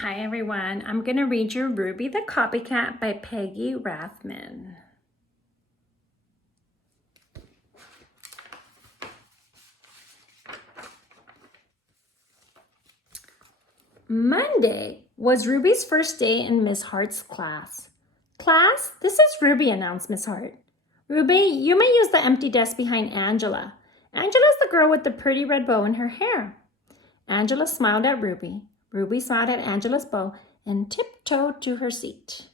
Hi everyone, I'm going to read you Ruby the Copycat by Peggy Rathman. Monday was Ruby's first day in Miss Hart's class. Class, this is Ruby, announced Miss Hart. Ruby, you may use the empty desk behind Angela. Angela's the girl with the pretty red bow in her hair. Angela smiled at Ruby. Ruby smiled at Angela's bow and tiptoed to her seat.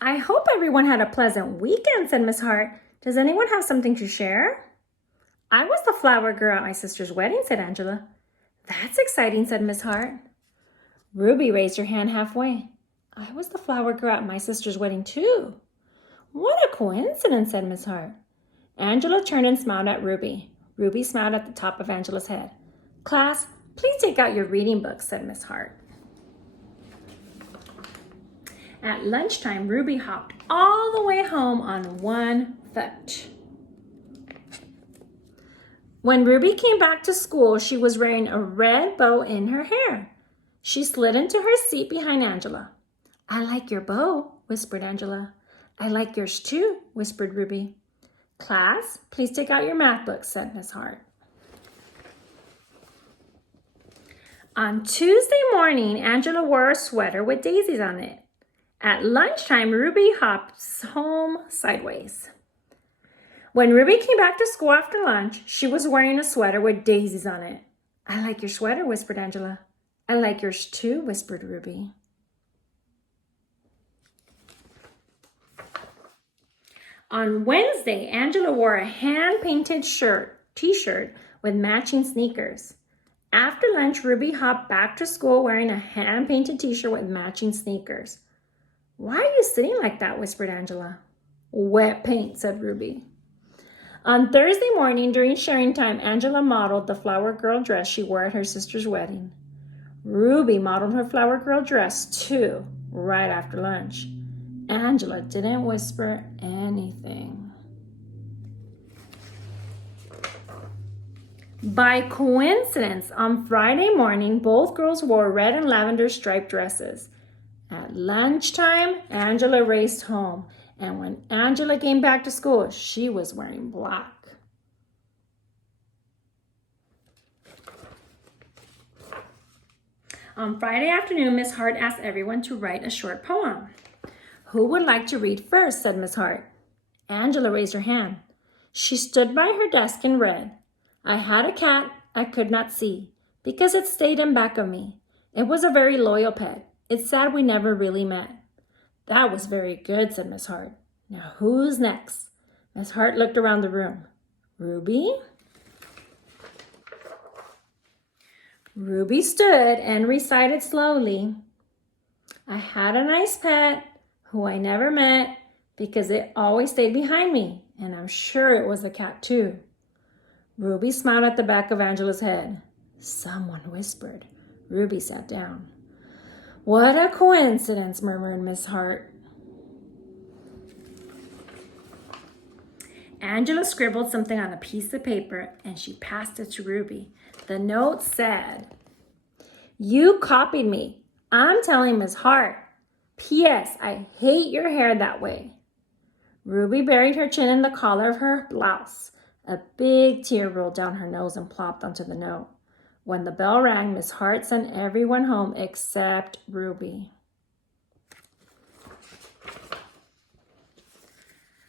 I hope everyone had a pleasant weekend, said Miss Hart. Does anyone have something to share? I was the flower girl at my sister's wedding, said Angela. That's exciting, said Miss Hart. Ruby raised her hand halfway. I was the flower girl at my sister's wedding, too. What a coincidence, said Miss Hart. Angela turned and smiled at Ruby. Ruby smiled at the top of Angela's head. Class, please take out your reading books, said Miss Hart. At lunchtime, Ruby hopped all the way home on one foot. When Ruby came back to school, she was wearing a red bow in her hair. She slid into her seat behind Angela. I like your bow, whispered Angela. I like yours too, whispered Ruby. Class, please take out your math books, said Miss Hart. On Tuesday morning, Angela wore a sweater with daisies on it. At lunchtime, Ruby hopped home sideways. When Ruby came back to school after lunch, she was wearing a sweater with daisies on it. I like your sweater, whispered Angela. I like yours too, whispered Ruby. On Wednesday, Angela wore a hand-painted t-shirt with matching sneakers. After lunch, Ruby hopped back to school wearing a hand-painted t-shirt with matching sneakers. Why are you sitting like that, whispered Angela. Wet paint, said Ruby. On Thursday morning, during sharing time, Angela modeled the flower girl dress she wore at her sister's wedding. Ruby modeled her flower girl dress, too, right after lunch. Angela didn't whisper anything. By coincidence, on Friday morning, both girls wore red and lavender striped dresses. At lunchtime, Angela raced home, and when Angela came back to school, she was wearing black. On Friday afternoon, Miss Hart asked everyone to write a short poem. Who would like to read first, said Miss Hart. Angela raised her hand. She stood by her desk and read, I had a cat I could not see, because it stayed in back of me. It was a very loyal pet. It's sad we never really met. That was very good, said Miss Hart. Now who's next? Miss Hart looked around the room. Ruby? Ruby stood and recited slowly. I had a nice pet who I never met because it always stayed behind me, and I'm sure it was a cat too. Ruby smiled at the back of Angela's head. Someone whispered. Ruby sat down. What a coincidence, murmured Miss Hart. Angela scribbled something on a piece of paper and she passed it to Ruby. The note said, You copied me. I'm telling Miss Hart. P.S. I hate your hair that way. Ruby buried her chin in the collar of her blouse. A big tear rolled down her nose and plopped onto the note. When the bell rang, Miss Hart sent everyone home except Ruby.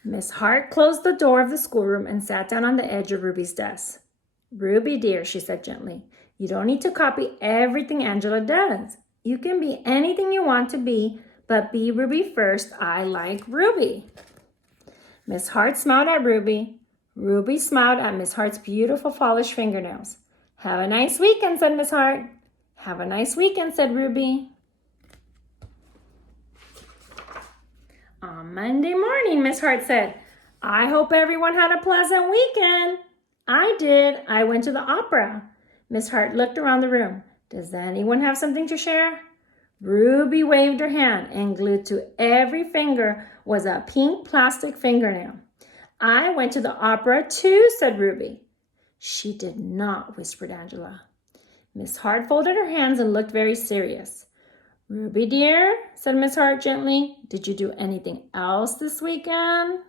Miss Hart closed the door of the schoolroom and sat down on the edge of Ruby's desk. Ruby, dear, she said gently, you don't need to copy everything Angela does. You can be anything you want to be, but be Ruby first. I like Ruby. Miss Hart smiled at Ruby. Ruby smiled at Miss Hart's beautiful polished fingernails. Have a nice weekend, said Miss Hart. Have a nice weekend, said Ruby. On Monday morning, Miss Hart said, I hope everyone had a pleasant weekend. I did. I went to the opera. Miss Hart looked around the room. Does anyone have something to share? Ruby waved her hand, and glued to every finger was a pink plastic fingernail. I went to the opera too, said Ruby. She did not, whispered Angela. Miss Hart folded her hands and looked very serious. Ruby dear, said Miss Hart gently, did you do anything else this weekend?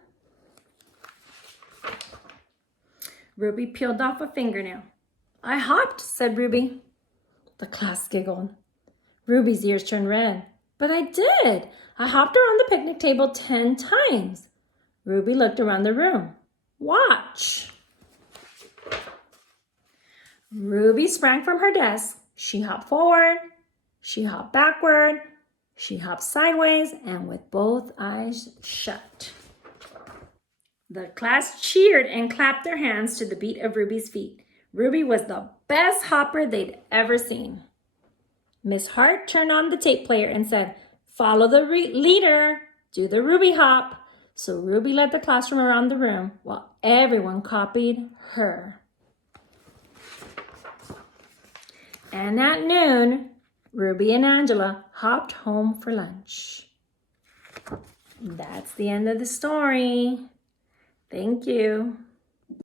Ruby peeled off a fingernail. I hopped, said Ruby. The class giggled. Ruby's ears turned red. But I did. I hopped around the picnic table 10 times. Ruby looked around the room. Watch. Ruby sprang from her desk. She hopped forward. She hopped backward. She hopped sideways and with both eyes shut. The class cheered and clapped their hands to the beat of Ruby's feet. Ruby was the best hopper they'd ever seen. Miss Hart turned on the tape player and said, follow the leader, do the Ruby hop. So Ruby led the classroom around the room while everyone copied her. And at noon, Ruby and Angela hopped home for lunch. That's the end of the story. Thank you.